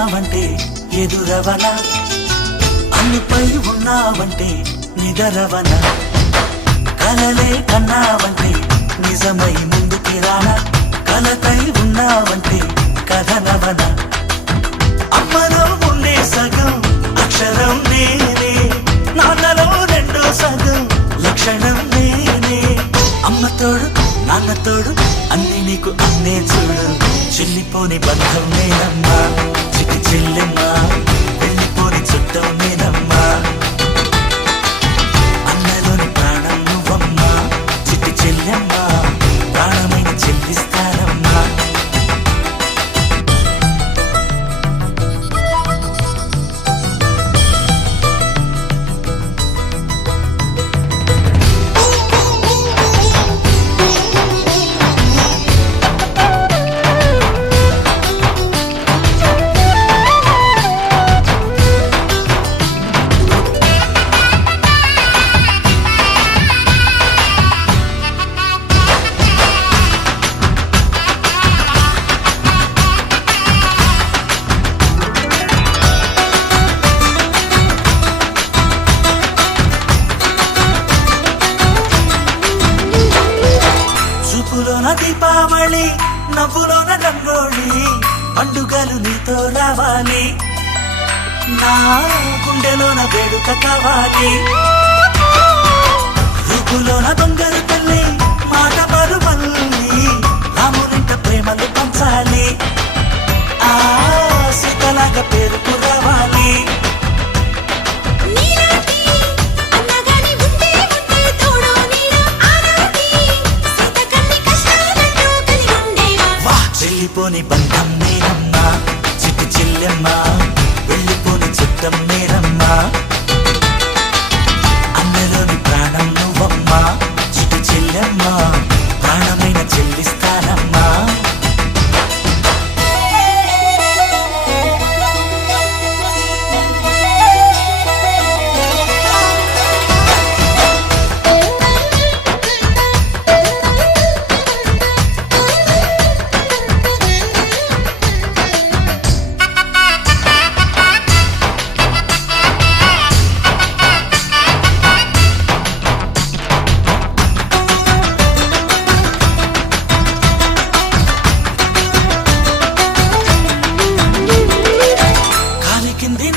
ఉన్నావంటే ఎదురవన, అన్నిపై ఉన్నావంటే నిదరవన, కలలే కన్నావంటే నిజమై ముందుకి రానా, కలతై ఉన్నావంటే కథనవన. అమ్మలో ఉండే సగం అక్షరం నేనే, నాన్నలో రెండో సగం లక్షణం నేనే. అమ్మ తోడు నాన్న తోడు అన్ని నీకు అన్నే చూడు, చెల్లిపోని బంధం నేనమ్మా చిట్టి చెల్లెమ్మా, వెళ్ళిపోని చుట్టం నేనమ్మా. అన్నలోని ప్రాణం నువ్వమ్మా చిట్టి చెల్లెమ్మా, ప్రాణమైన చెల్లిస్తానమ్మా. చూపులోన దీపావళి, నవ్వులోన రంగోళి, పండుగలు నీతో రావాలి, నా గుండెలోన వేడుక కావాలి. రూపులోన దొంగలు తల్లి, మాట పరువల్లి, రామునింట ప్రేమలు పంచాలి, ఆ సీతలాగా పేరుకు రావాలి. వెళ్ళిపోని బంధం నేనమ్మా చిట్టి చెల్లెమ్మా, వెళ్ళిపోని చుట్టం నేనమ్మా. అన్నలోని ప్రాణం నువ్వమ్మా చిట్టి చెల్లెమ్మా, ప్రాణమైన చెల్లిస్తానమ్మా.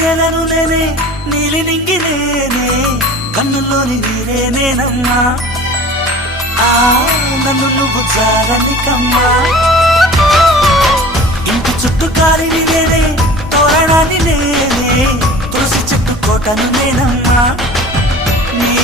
నేలను నేనే నీలి నింగి నేనే, కన్నుల్లోని నీరే నేనమ్మా, ఆ నన్ను నువ్వు జారనికమ్మా. ఇంటి చుట్టూ కాలిని నేనే, తోరణాన్ని నేనే, తులసి చెట్టు కోటను నేనమ్మా, నీ